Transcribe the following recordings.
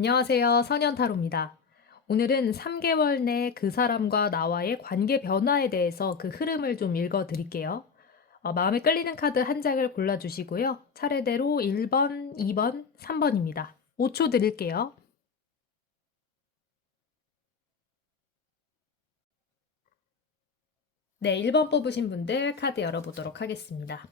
안녕하세요. 선현타로입니다. 오늘은 3개월 내 그 사람과 나와의 관계 변화에 대해서 그 흐름을 좀 읽어 드릴게요. 마음에 끌리는 카드 한 장을 골라주시고요. 차례대로 1번, 2번, 3번입니다. 5초 드릴게요. 네, 1번 뽑으신 분들 카드 열어보도록 하겠습니다.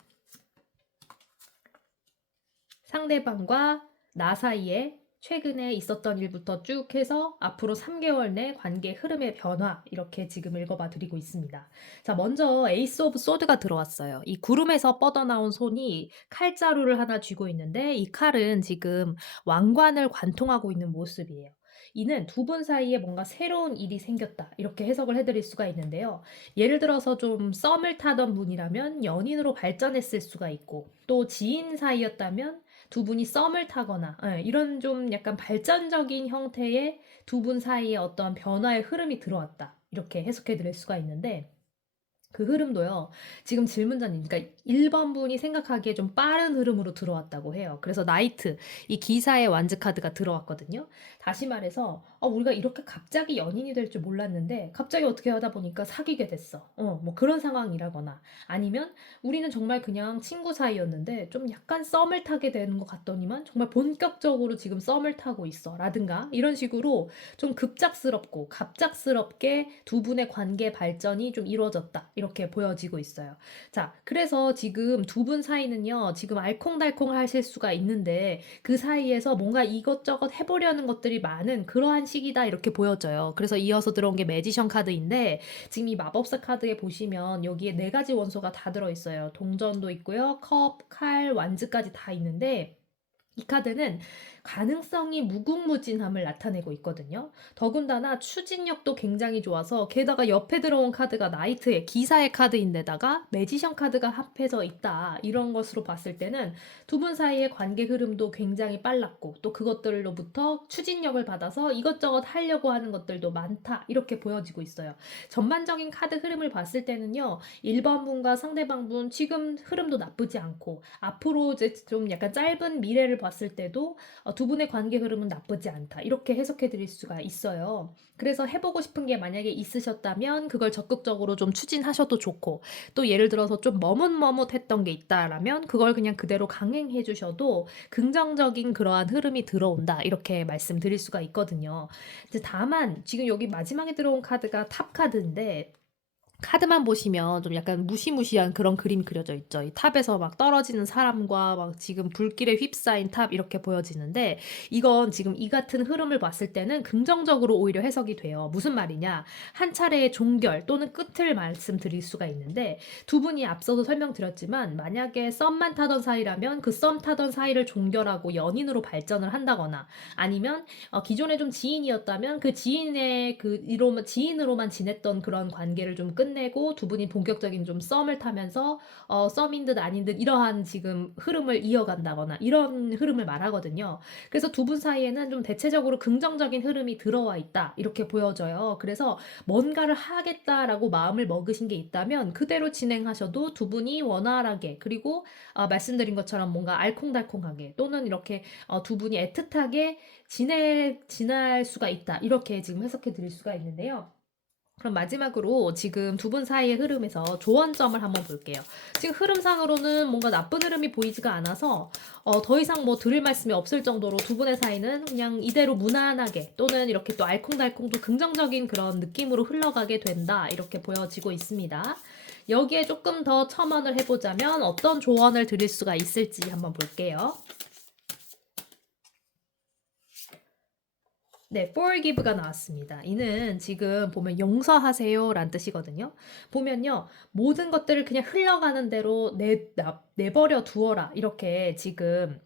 상대방과 나 사이에 최근에 있었던 일부터 쭉 해서 앞으로 3개월 내 관계 흐름의 변화 이렇게 지금 읽어봐 드리고 있습니다. 자, 먼저 에이스 오브 소드가 들어왔어요. 이 구름에서 뻗어나온 손이 칼자루를 하나 쥐고 있는데 이 칼은 지금 왕관을 관통하고 있는 모습이에요. 이는 두 분 사이에 뭔가 새로운 일이 생겼다. 이렇게 해석을 해드릴 수가 있는데요. 예를 들어서 좀 썸을 타던 분이라면 연인으로 발전했을 수가 있고, 또 지인 사이였다면 두 분이 썸을 타거나 이런 좀 약간 발전적인 형태의 두 분 사이에 어떤 변화의 흐름이 들어왔다. 이렇게 해석해 드릴 수가 있는데 그 흐름도요. 지금 질문자님, 그러니까 1번 분이 생각하기에 좀 빠른 흐름으로 들어왔다고 해요. 그래서 나이트, 이 기사의 완즈 카드가 들어왔거든요. 다시 말해서 우리가 이렇게 갑자기 연인이 될 줄 몰랐는데 갑자기 어떻게 하다 보니까 사귀게 됐어. 뭐 그런 상황이라거나 아니면 우리는 정말 그냥 친구 사이였는데 좀 약간 썸을 타게 되는 것 같더니만 정말 본격적으로 지금 썸을 타고 있어. 라든가 이런 식으로 좀 급작스럽고 갑작스럽게 두 분의 관계 발전이 좀 이루어졌다. 이렇게 보여지고 있어요. 자, 그래서 지금 두 분 사이는요, 지금 알콩달콩 하실 수가 있는데 그 사이에서 뭔가 이것저것 해보려는 것들이 많은 그러한 시기다. 이렇게 보여져요. 그래서 이어서 들어온 게 매지션 카드인데 지금 이 마법사 카드에 보시면 여기에 4가지 원소가 다 들어있어요. 동전도 있고요. 컵, 칼, 완즈까지 다 있는데 이 카드는 가능성이 무궁무진함을 나타내고 있거든요. 더군다나 추진력도 굉장히 좋아서 게다가 옆에 들어온 카드가 나이트의 기사의 카드인데다가 매지션 카드가 합해져 있다. 이런 것으로 봤을 때는 두 분 사이의 관계 흐름도 굉장히 빨랐고 또 그것들로부터 추진력을 받아서 이것저것 하려고 하는 것들도 많다. 이렇게 보여지고 있어요. 전반적인 카드 흐름을 봤을 때는요. 1번 분과 상대방 분 지금 흐름도 나쁘지 않고 앞으로 이제 좀 약간 짧은 미래를 봤을 때도 두 분의 관계 흐름은 나쁘지 않다. 이렇게 해석해 드릴 수가 있어요. 그래서 해보고 싶은 게 만약에 있으셨다면 그걸 적극적으로 좀 추진하셔도 좋고 또 예를 들어서 좀 머뭇머뭇했던 게 있다라면 그걸 그냥 그대로 강행해 주셔도 긍정적인 그러한 흐름이 들어온다. 이렇게 말씀드릴 수가 있거든요. 이제 다만 지금 여기 마지막에 들어온 카드가 탑 카드인데 카드만 보시면 좀 약간 무시무시한 그런 그림이 그려져 있죠. 이 탑에서 막 떨어지는 사람과 막 지금 불길에 휩싸인 탑 이렇게 보여지는데 이건 지금 이 같은 흐름을 봤을 때는 긍정적으로 오히려 해석이 돼요. 무슨 말이냐? 한 차례의 종결 또는 끝을 말씀드릴 수가 있는데 두 분이 앞서서 설명드렸지만 만약에 썸만 타던 사이라면 그 썸 타던 사이를 종결하고 연인으로 발전을 한다거나 아니면 기존에 좀 지인이었다면 그 지인의 지인으로만 지냈던 그런 관계를 좀 끝내고 두 분이 본격적인 좀 썸을 타면서 썸인 듯 아닌 듯 이러한 지금 흐름을 이어간다거나 이런 흐름을 말하거든요. 그래서 두 분 사이에는 좀 대체적으로 긍정적인 흐름이 들어와 있다. 이렇게 보여져요. 그래서 뭔가를 하겠다라고 마음을 먹으신 게 있다면 그대로 진행하셔도 두 분이 원활하게 그리고 말씀드린 것처럼 뭔가 알콩달콩하게 또는 이렇게 두 분이 애틋하게 지날 수가 있다. 이렇게 지금 해석해 드릴 수가 있는데요. 그럼 마지막으로 지금 두 분 사이의 흐름에서 조언점을 한번 볼게요. 지금 흐름상으로는 뭔가 나쁜 흐름이 보이지가 않아서 더 이상 뭐 드릴 말씀이 없을 정도로 두 분의 사이는 그냥 이대로 무난하게 또는 이렇게 또 알콩달콩 또 긍정적인 그런 느낌으로 흘러가게 된다. 이렇게 보여지고 있습니다. 여기에 조금 더 첨언을 해보자면 어떤 조언을 드릴 수가 있을지 한번 볼게요. 네, forgive가 나왔습니다. 이는 지금 보면 용서하세요란 뜻이거든요. 보면요, 모든 것들을 그냥 흘러가는 대로 내버려 두어라. 이렇게 지금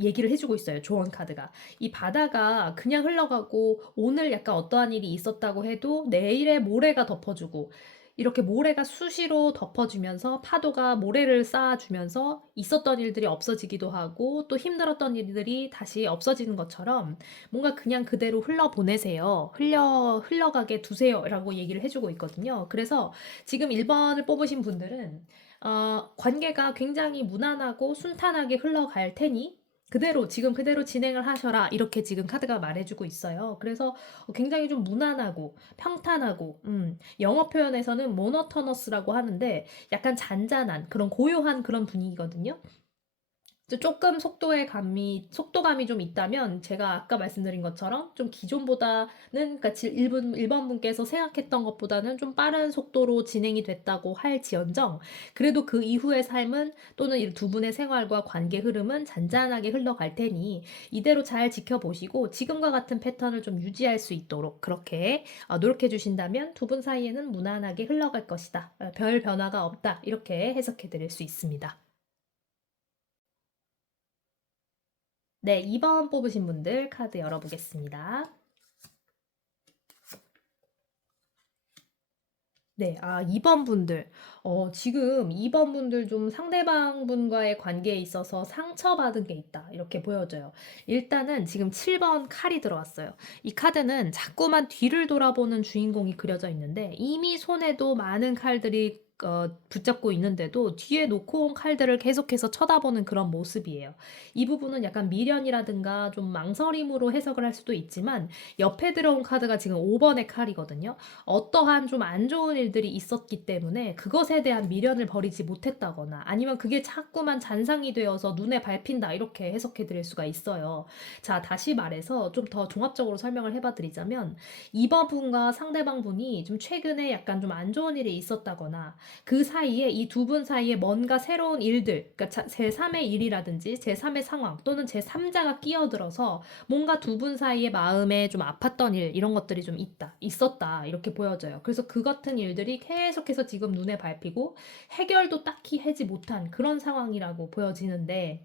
얘기를 해주고 있어요. 조언 카드가. 이 바다가 그냥 흘러가고 오늘 약간 어떠한 일이 있었다고 해도 내일의 모래가 덮어주고 이렇게 모래가 수시로 덮어주면서 파도가 모래를 쌓아주면서 있었던 일들이 없어지기도 하고 또 힘들었던 일들이 다시 없어지는 것처럼 뭔가 그냥 그대로 흘러보내세요. 흘러가게 두세요라고 얘기를 해주고 있거든요. 그래서 지금 1번을 뽑으신 분들은 관계가 굉장히 무난하고 순탄하게 흘러갈 테니 그대로 지금 그대로 진행을 하셔라 이렇게 지금 카드가 말해주고 있어요. 그래서 굉장히 좀 무난하고 평탄하고 영어 표현에서는 모노토너스라고 하는데 약간 잔잔한 그런 고요한 그런 분위기거든요. 조금 속도감이 좀 있다면 제가 아까 말씀드린 것처럼 좀 기존보다는 그러니까 1번 분께서 생각했던 것보다는 좀 빠른 속도로 진행이 됐다고 할지언정 그래도 그 이후의 삶은 또는 이 두 분의 생활과 관계 흐름은 잔잔하게 흘러갈 테니 이대로 잘 지켜보시고 지금과 같은 패턴을 좀 유지할 수 있도록 그렇게 노력해 주신다면 두 분 사이에는 무난하게 흘러갈 것이다. 별 변화가 없다. 이렇게 해석해 드릴 수 있습니다. 네, 2번 뽑으신 분들 카드 열어보겠습니다. 네, 2번 분들. 지금 2번 분들 좀 상대방 분과의 관계에 있어서 상처받은 게 있다. 이렇게 보여져요. 일단은 지금 7번 칼이 들어왔어요. 이 카드는 자꾸만 뒤를 돌아보는 주인공이 그려져 있는데 이미 손에도 많은 칼들이 붙잡고 있는데도 뒤에 놓고 온 칼들을 계속해서 쳐다보는 그런 모습이에요. 이 부분은 약간 미련이라든가 좀 망설임으로 해석을 할 수도 있지만 옆에 들어온 카드가 지금 5번의 칼이거든요. 어떠한 좀 안 좋은 일들이 있었기 때문에 그것에 대한 미련을 버리지 못했다거나 아니면 그게 자꾸만 잔상이 되어서 눈에 밟힌다 이렇게 해석해 드릴 수가 있어요. 자, 다시 말해서 좀 더 종합적으로 설명을 해봐 드리자면 2번 분과 상대방 분이 좀 최근에 약간 좀 안 좋은 일이 있었다거나 그 사이에 이 두 분 사이에 뭔가 새로운 일들, 그러니까 제3의 일이라든지 제3의 상황 또는 제3자가 끼어들어서 뭔가 두 분 사이에 마음에 좀 아팠던 일 이런 것들이 좀 있었다 이렇게 보여져요. 그래서 그 같은 일들이 계속해서 지금 눈에 밟히고 해결도 딱히 하지 못한 그런 상황이라고 보여지는데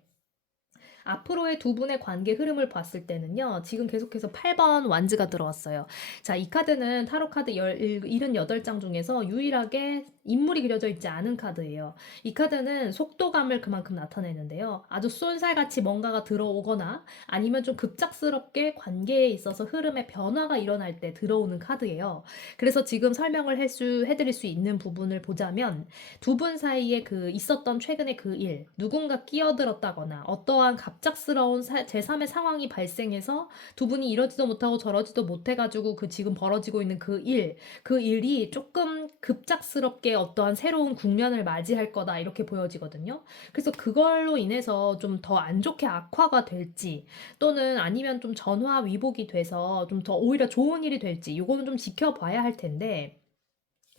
앞으로의 두 분의 관계 흐름을 봤을 때는요. 지금 계속해서 8번 완즈가 들어왔어요. 자, 이 카드는 타로 카드 78장 중에서 유일하게 인물이 그려져 있지 않은 카드예요. 이 카드는 속도감을 그만큼 나타내는데요. 아주 쏜살같이 뭔가가 들어오거나 아니면 좀 급작스럽게 관계에 있어서 흐름의 변화가 일어날 때 들어오는 카드예요. 그래서 지금 설명을 해드릴 수 있는 부분을 보자면 두 분 사이에 그 있었던 최근의 그 일, 누군가 끼어들었다거나 어떠한 갑작스러운 제3의 상황이 발생해서 두 분이 이러지도 못하고 저러지도 못해가지고 그 지금 벌어지고 있는 그 일이 조금 급작스럽게 어떠한 새로운 국면을 맞이할 거다 이렇게 보여지거든요. 그래서 그걸로 인해서 좀 더 안 좋게 악화가 될지 또는 아니면 좀 전화위복이 돼서 좀 더 오히려 좋은 일이 될지 이거는 좀 지켜봐야 할 텐데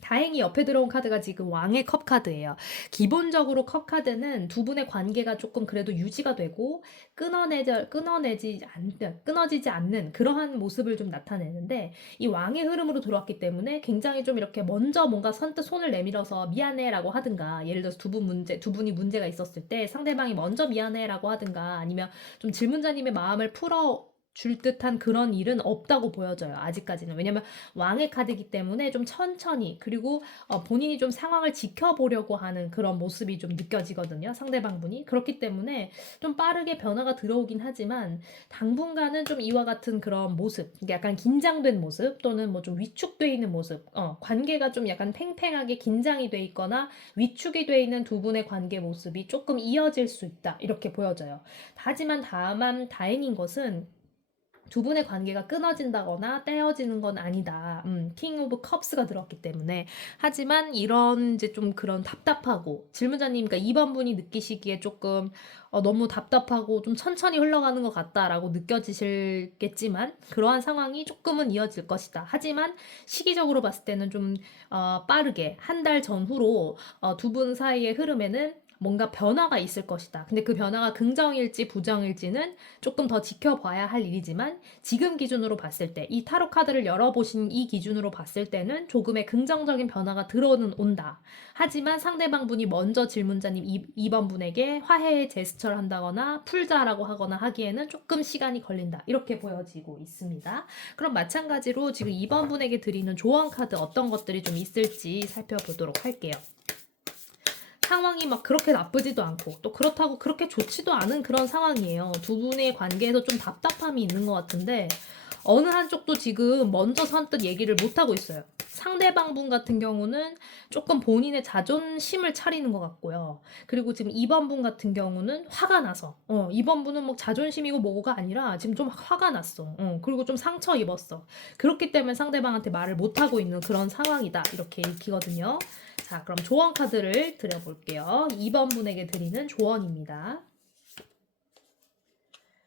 다행히 옆에 들어온 카드가 지금 왕의 컵 카드예요. 기본적으로 컵 카드는 두 분의 관계가 조금 그래도 유지가 되고 끊어지지 않는 그러한 모습을 좀 나타내는데 이 왕의 흐름으로 들어왔기 때문에 굉장히 좀 이렇게 먼저 뭔가 선뜻 손을 내밀어서 미안해라고 하든가 예를 들어서 두 분이 문제가 있었을 때 상대방이 먼저 미안해라고 하든가 아니면 좀 질문자님의 마음을 풀어 줄 듯한 그런 일은 없다고 보여져요. 아직까지는. 왜냐면 왕의 카드이기 때문에 좀 천천히 그리고 본인이 좀 상황을 지켜보려고 하는 그런 모습이 좀 느껴지거든요. 상대방 분이. 그렇기 때문에 좀 빠르게 변화가 들어오긴 하지만 당분간은 좀 이와 같은 그런 모습, 약간 긴장된 모습 또는 뭐 좀 위축돼 있는 모습, 관계가 좀 약간 팽팽하게 긴장이 돼 있거나 위축이 돼 있는 두 분의 관계 모습이 조금 이어질 수 있다. 이렇게 보여져요. 하지만 다만 다행인 것은 두 분의 관계가 끊어진다거나 떼어지는 건 아니다. 킹 오브 컵스가 들었기 때문에. 하지만 이런 이제 좀 그런 답답하고 질문자님, 그러니까 2번 분이 느끼시기에 조금 너무 답답하고 좀 천천히 흘러가는 것 같다라고 느껴지실겠지만 그러한 상황이 조금은 이어질 것이다. 하지만 시기적으로 봤을 때는 좀 빠르게 한 달 전후로 두 분 사이의 흐름에는 뭔가 변화가 있을 것이다. 근데 그 변화가 긍정일지 부정일지는 조금 더 지켜봐야 할 일이지만 지금 기준으로 봤을 때 이 타로 카드를 열어보신 이 기준으로 봤을 때는 조금의 긍정적인 변화가 들어오는 온다. 하지만 상대방 분이 먼저 질문자님 2번 분에게 화해의 제스처를 한다거나 풀자라고 하거나 하기에는 조금 시간이 걸린다. 이렇게 보여지고 있습니다. 그럼 마찬가지로 지금 2번 분에게 드리는 조언 카드 어떤 것들이 좀 있을지 살펴보도록 할게요. 상황이 막 그렇게 나쁘지도 않고 또 그렇다고 그렇게 좋지도 않은 그런 상황이에요. 두 분의 관계에서 좀 답답함이 있는 것 같은데 어느 한쪽도 지금 먼저 선뜻 얘기를 못하고 있어요. 상대방 분 같은 경우는 조금 본인의 자존심을 차리는 것 같고요. 그리고 지금 2번 분 같은 경우는 화가 나서 2번 분은 뭐 자존심이고 뭐고가 아니라 지금 좀 화가 났어. 그리고 좀 상처 입었어. 그렇기 때문에 상대방한테 말을 못하고 있는 그런 상황이다. 이렇게 읽히거든요. 자, 그럼 조언 카드를 드려볼게요. 2번 분에게 드리는 조언입니다.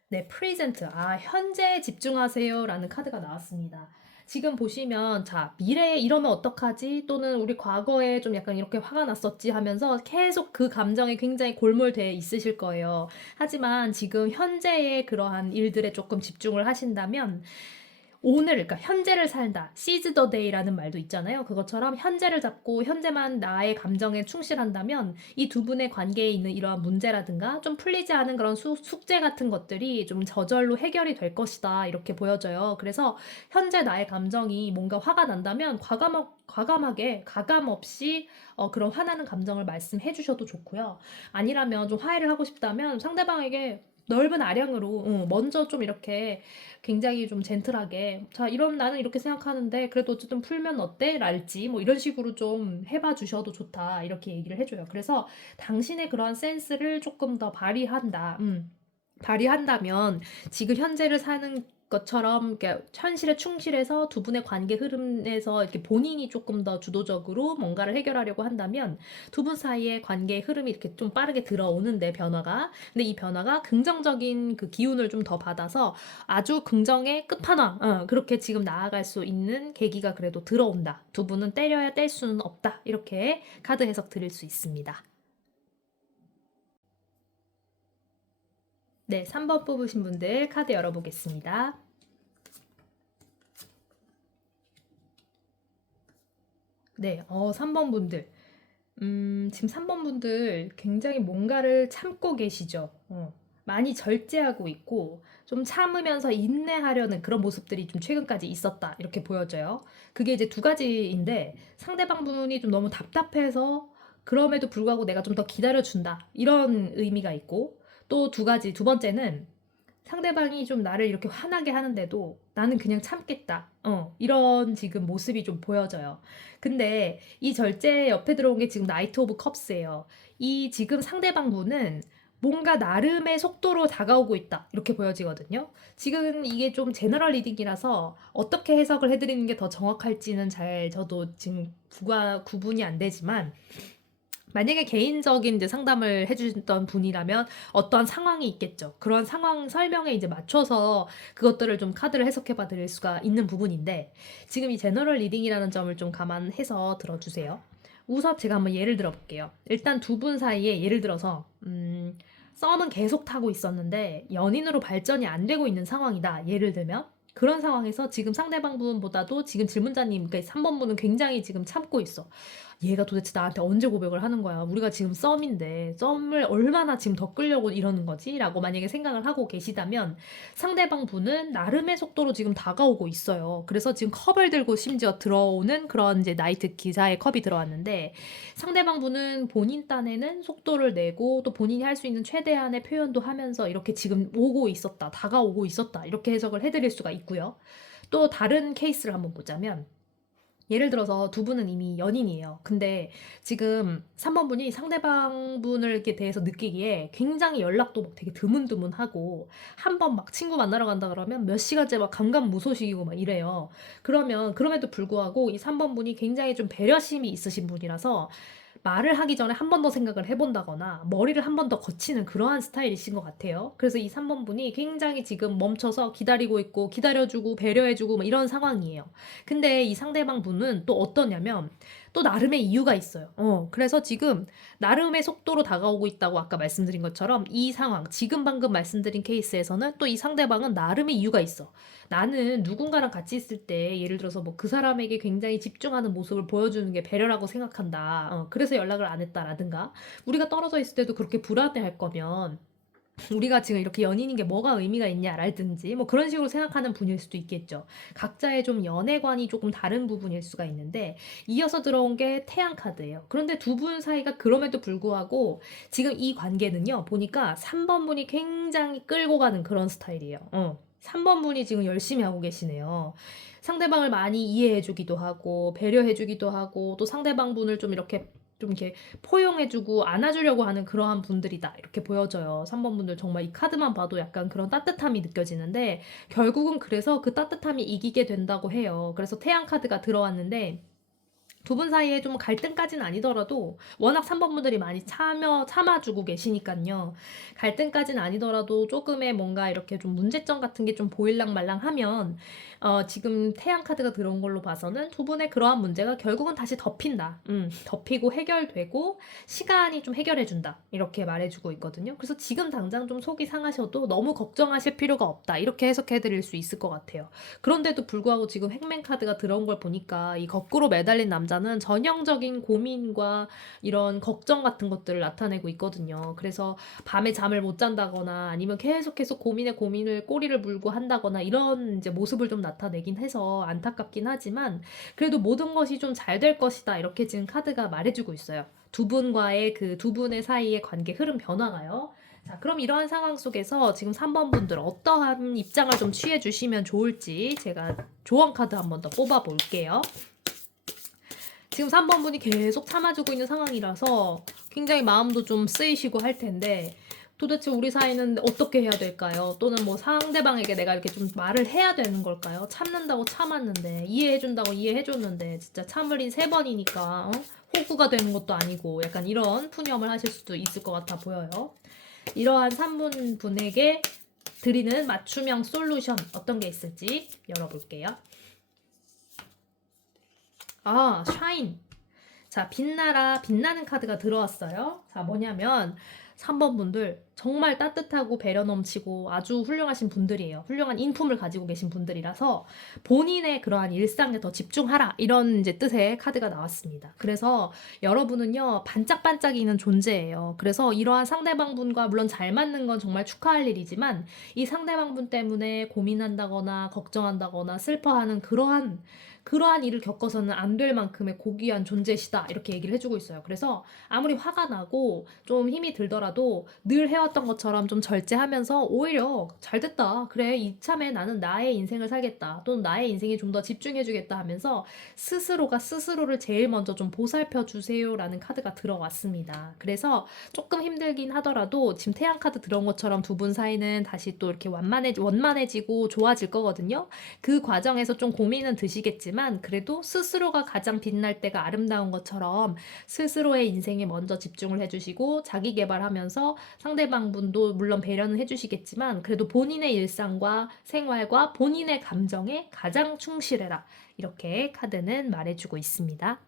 네, 프레젠트. 현재에 집중하세요라는 카드가 나왔습니다. 지금 보시면 자, 미래에 이러면 어떡하지? 또는 우리 과거에 좀 약간 이렇게 화가 났었지 하면서 계속 그 감정에 굉장히 골몰돼 있으실 거예요. 하지만 지금 현재의 그러한 일들에 조금 집중을 하신다면 오늘, 그러니까 현재를 살다, seize the day라는 말도 있잖아요. 그것처럼 현재를 잡고 현재만 나의 감정에 충실한다면 이 두 분의 관계에 있는 이러한 문제라든가 좀 풀리지 않은 그런 숙제 같은 것들이 좀 저절로 해결이 될 것이다. 이렇게 보여져요. 그래서 현재 나의 감정이 뭔가 화가 난다면 과감하게, 가감 없이 그런 화나는 감정을 말씀해 주셔도 좋고요. 아니라면 좀 화해를 하고 싶다면 상대방에게 넓은 아량으로 먼저 좀 이렇게 굉장히 좀 젠틀하게 자 이런 나는 이렇게 생각하는데 그래도 어쨌든 풀면 어때? 랄지 뭐 이런 식으로 좀 해봐 주셔도 좋다 이렇게 얘기를 해줘요. 그래서 당신의 그러한 센스를 조금 더 발휘한다면 지금 현재를 사는 것처럼 현실에 충실해서 두 분의 관계 흐름에서 이렇게 본인이 조금 더 주도적으로 뭔가를 해결하려고 한다면 두 분 사이의 관계의 흐름이 이렇게 좀 빠르게 들어오는데 변화가 근데 이 변화가 긍정적인 그 기운을 좀 더 받아서 아주 긍정의 끝판왕 그렇게 지금 나아갈 수 있는 계기가 그래도 들어온다. 두 분은 때려야 뗄 수는 없다. 이렇게 카드 해석 드릴 수 있습니다. 네, 3번 뽑으신 분들 카드 열어보겠습니다. 네, 3번 분들. 지금 3번 분들 굉장히 뭔가를 참고 계시죠? 많이 절제하고 있고, 좀 참으면서 인내하려는 그런 모습들이 좀 최근까지 있었다. 이렇게 보여져요. 그게 이제 두 가지인데, 상대방 분이 좀 너무 답답해서, 그럼에도 불구하고 내가 좀 더 기다려준다. 이런 의미가 있고, 또 두 가지, 두 번째는 상대방이 좀 나를 이렇게 화나게 하는데도 나는 그냥 참겠다. 이런 지금 모습이 좀 보여져요. 근데 이 절제 옆에 들어온 게 지금 나이트 오브 컵스예요. 이 지금 상대방 분은 뭔가 나름의 속도로 다가오고 있다. 이렇게 보여지거든요. 지금 이게 좀 제너럴 리딩이라서 어떻게 해석을 해드리는 게 더 정확할지는 잘 저도 지금 구분이 안 되지만 만약에 개인적인 이제 상담을 해주셨던 분이라면 어떠한 상황이 있겠죠. 그런 상황 설명에 이제 맞춰서 그것들을 좀 카드를 해석해봐 드릴 수가 있는 부분인데 지금 이 제너럴 리딩이라는 점을 좀 감안해서 들어주세요. 우선 제가 한번 예를 들어볼게요. 일단 두 분 사이에 예를 들어서 썸은 계속 타고 있었는데 연인으로 발전이 안 되고 있는 상황이다. 예를 들면 그런 상황에서 지금 상대방 분보다도 지금 질문자님, 그러니까 3번 분은 굉장히 지금 참고 있어. 얘가 도대체 나한테 언제 고백을 하는 거야? 우리가 지금 썸인데 썸을 얼마나 지금 더 끌려고 이러는 거지? 라고 만약에 생각을 하고 계시다면 상대방 분은 나름의 속도로 지금 다가오고 있어요. 그래서 지금 컵을 들고 심지어 들어오는 그런 이제 나이트 기사의 컵이 들어왔는데 상대방 분은 본인 딴에는 속도를 내고 또 본인이 할 수 있는 최대한의 표현도 하면서 이렇게 지금 오고 있었다. 다가오고 있었다. 이렇게 해석을 해드릴 수가 있고요. 또 다른 케이스를 한번 보자면 예를 들어서 두 분은 이미 연인이에요. 근데 지금 3번 분이 상대방 분을 이렇게 대해서 느끼기에 굉장히 연락도 막 되게 드문드문하고 한 번 막 친구 만나러 간다 그러면 몇 시간째 막 감감무소식이고 막 이래요. 그러면 그럼에도 불구하고 이 3번 분이 굉장히 좀 배려심이 있으신 분이라서 말을 하기 전에 한 번 더 생각을 해본다거나 머리를 한 번 더 거치는 그러한 스타일이신 것 같아요. 그래서 이 3번 분이 굉장히 지금 멈춰서 기다리고 있고 기다려주고 배려해주고 막 이런 상황이에요. 근데 이 상대방 분은 또 어떠냐면 또 나름의 이유가 있어요. 그래서 지금 나름의 속도로 다가오고 있다고 아까 말씀드린 것처럼 이 상황, 지금 방금 말씀드린 케이스에서는 또 이 상대방은 나름의 이유가 있어. 나는 누군가랑 같이 있을 때 예를 들어서 뭐 그 사람에게 굉장히 집중하는 모습을 보여주는 게 배려라고 생각한다. 그래서 연락을 안 했다라든가 우리가 떨어져 있을 때도 그렇게 불안해할 거면 우리가 지금 이렇게 연인인 게 뭐가 의미가 있냐랄든지 뭐 그런 식으로 생각하는 분일 수도 있겠죠. 각자의 좀 연애관이 조금 다른 부분일 수가 있는데 이어서 들어온 게 태양 카드예요. 그런데 두 분 사이가 그럼에도 불구하고 지금 이 관계는요. 보니까 3번 분이 굉장히 끌고 가는 그런 스타일이에요. 3번 분이 지금 열심히 하고 계시네요. 상대방을 많이 이해해주기도 하고 배려해주기도 하고 또 상대방 분을 좀 이렇게 포용해주고 안아주려고 하는 그러한 분들이다. 이렇게 보여져요. 3번 분들 정말 이 카드만 봐도 약간 그런 따뜻함이 느껴지는데 결국은 그래서 그 따뜻함이 이기게 된다고 해요. 그래서 태양 카드가 들어왔는데 두 분 사이에 좀 갈등까지는 아니더라도 워낙 3번 분들이 많이 참아주고 계시니까요. 갈등까지는 아니더라도 조금의 뭔가 이렇게 좀 문제점 같은 게 좀 보일랑 말랑 하면 지금 태양 카드가 들어온 걸로 봐서는 두 분의 그러한 문제가 결국은 다시 덮인다. 덮이고 해결되고 시간이 좀 해결해준다. 이렇게 말해주고 있거든요. 그래서 지금 당장 좀 속이 상하셔도 너무 걱정하실 필요가 없다. 이렇게 해석해드릴 수 있을 것 같아요. 그런데도 불구하고 지금 행맨 카드가 들어온 걸 보니까 이 거꾸로 매달린 남자는 전형적인 고민과 이런 걱정 같은 것들을 나타내고 있거든요. 그래서 밤에 잠을 못 잔다거나 아니면 계속해서 고민에 고민을 꼬리를 물고 한다거나 이런 이제 모습을 좀 나타내긴 해서 안타깝긴 하지만 그래도 모든 것이 좀 잘 될 것이다. 이렇게 지금 카드가 말해주고 있어요. 두 분과의 그 두 분의 사이의 관계 흐름 변화가요. 자, 그럼 이러한 상황 속에서 지금 3번 분들 어떠한 입장을 좀 취해 주시면 좋을지 제가 조언 카드 한번 더 뽑아 볼게요. 지금 3번 분이 계속 참아주고 있는 상황이라서 굉장히 마음도 좀 쓰이시고 할 텐데 도대체 우리 사이는 어떻게 해야 될까요? 또는 뭐 상대방에게 내가 이렇게 좀 말을 해야 되는 걸까요? 참는다고 참았는데 이해해준다고 이해해줬는데 진짜 참을인 3번이니까 호구가 되는 것도 아니고 약간 이런 푸념을 하실 수도 있을 것 같아 보여요. 이러한 3분 분에게 드리는 맞춤형 솔루션 어떤 게 있을지 열어볼게요. 샤인. 자, 빛나는 카드가 들어왔어요. 자, 뭐냐면 3번 분들 정말 따뜻하고 배려 넘치고 아주 훌륭하신 분들이에요. 훌륭한 인품을 가지고 계신 분들이라서 본인의 그러한 일상에 더 집중하라 이런 이제 뜻의 카드가 나왔습니다. 그래서 여러분은요 반짝반짝이는 존재예요. 그래서 이러한 상대방 분과 물론 잘 맞는 건 정말 축하할 일이지만 이 상대방 분 때문에 고민한다거나 걱정한다거나 슬퍼하는 그러한 일을 겪어서는 안 될 만큼의 고귀한 존재시다 이렇게 얘기를 해주고 있어요. 그래서 아무리 화가 나고 좀 힘이 들더라도 늘 해왔던 것처럼 좀 절제하면서 오히려 잘 됐다. 그래 이참에 나는 나의 인생을 살겠다. 또는 나의 인생에 좀 더 집중해주겠다 하면서 스스로가 스스로를 제일 먼저 좀 보살펴 주세요라는 카드가 들어왔습니다. 그래서 조금 힘들긴 하더라도 지금 태양 카드 들어온 것처럼 두 분 사이는 다시 또 이렇게 원만해지고 좋아질 거거든요. 그 과정에서 좀 고민은 드시겠지만 그래도 스스로가 가장 빛날 때가 아름다운 것처럼 스스로의 인생에 먼저 집중을 해주시고 자기 개발하면서 상대방 분도 물론 배려는 해주시겠지만 그래도 본인의 일상과 생활과 본인의 감정에 가장 충실해라. 이렇게 카드는 말해주고 있습니다.